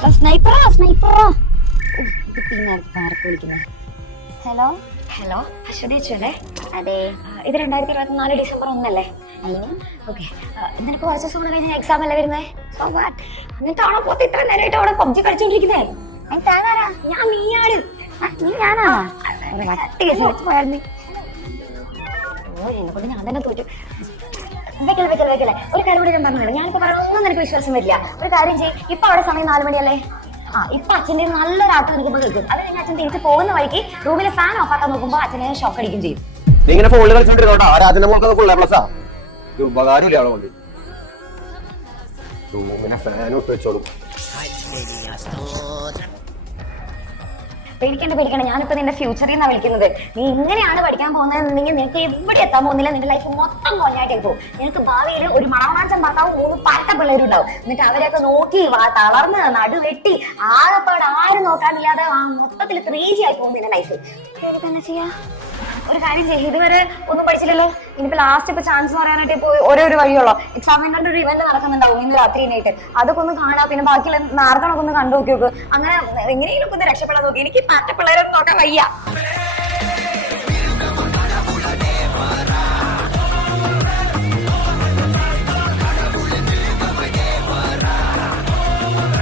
സ്നൈപ്പറാ സ്നൈപ്പറാ. പിന്നെ ആർക്ക് വിളിക്കുന്നത്? Hello hello, Aswathy അല്ലേ? അതെ. ഇത് 2024 ഡിസംബർ 1 അല്ലെങ്കിൽ ഓക്കെ. നിനക്ക് കുറച്ച് ദിവസം കൂടെ കഴിഞ്ഞ എക്സാം അല്ലേ വരുന്നേ? എന്നിട്ടാണോ പോത്ത് ഇത്ര നേരമായിട്ട് അവിടെ പബ്ജി കളിച്ചോണ്ടിരിക്കുന്നേ? താനാരാ? ഞാൻ നീയാണ്. നീ ഞാനാ? പോയായിരുന്നു. ഓ, എന്നെക്കൊണ്ട് ഞാൻ തന്നെ തോറ്റു. വെക്കല്ലേ. ഒരു കാര്യം കൂടി ഞാൻ പറഞ്ഞില്ല. ഞാനിപ്പോ പറഞ്ഞൊന്നും നിനക്ക് വിശ്വാസം വരില്ല. ഒരു കാര്യം ചെയ്യും. ഇപ്പൊ അവിടെ സമയം 4 മണിയല്ലേ? ഇപ്പൊ അച്ഛൻ്റെ നല്ലൊരു ആട്ടം നിൽക്കുമ്പോൾ കേൾക്കും. അത് കഴിഞ്ഞ് അച്ഛൻ തിരിച്ച് പോകുന്ന വഴിക്ക് റൂമിലെ ഫാൻ ഓഫ് ആക്കാൻ നോക്കുമ്പോൾ അച്ഛനെ ഷോക്ക് അടിക്കും ചെയ്യും. നീ ഇങ്ങനെ ഫോണിൽ കളിച്ചോണ്ടിരുന്നോട്ടാ. ആരാധന പ്ലസാ ഉപകാരമില്ല അവളെ കൊണ്ട്. ഇങ്ങനെ ഫാനോട്ട് വെച്ചോളൂ. പേടിക്കണ്ട. ഞാനിപ്പോ നിന്റെ ഫ്യൂച്ചറിൽ നിന്നാണ് വിളിക്കുന്നത്. നീ ഇങ്ങനെയാണ് പഠിക്കാൻ പോകുന്നതെന്നുണ്ടെങ്കിൽ നിനക്ക് എവിടെ എത്താൻ പോകുന്നില്ല. നിന്റെ ലൈഫ് മൊത്തം കൊഞ്ഞായിട്ട് പോകും. നിനക്ക് ഭാവിയിൽ ഒരു മണവാഞ്ചൻ ഭർത്താവും 3 പാട്ട പിള്ളേരുണ്ടാവും. എന്നിട്ട് അവരെയൊക്കെ നോക്കി തളർന്ന് നടുവെട്ടി ആകെപ്പാട് ആരും നോക്കാനില്ലാതെ മൊത്തത്തിൽ 3G ആയി പോകും നിന്റെ ലൈഫ്. പേടിപ്പോ എന്നാ ചെയ്യാ? ഒരു കാര്യം ചെയ്യും. ഇതുവരെ ഒന്നും പഠിച്ചില്ലല്ലോ. ഇനിയിപ്പോ ലാസ്റ്റ് ഇപ്പൊ ചാൻസ് പറയാനായിട്ട് ഇപ്പൊ ഒരു വഴിയുള്ളൂ. എക്സാമിന്റെ ഒരു ഇവന്റ് നടക്കുന്നുണ്ടാവും ഇന്ന് രാത്രിയായിട്ട്. അതൊക്കെ ഒന്ന് കാണാം. പിന്നെ ബാക്കിയുള്ള മാരത്തോണൊക്കെ ഒന്ന് കണ്ടു നോക്കി നോക്ക്. അങ്ങനെ എങ്ങനെയെങ്കിലും ഒന്ന് രക്ഷപ്പെടാൻ നോക്കി. എനിക്ക് പാറ്റ പിള്ളേരെ നോക്കാൻ വയ്യ.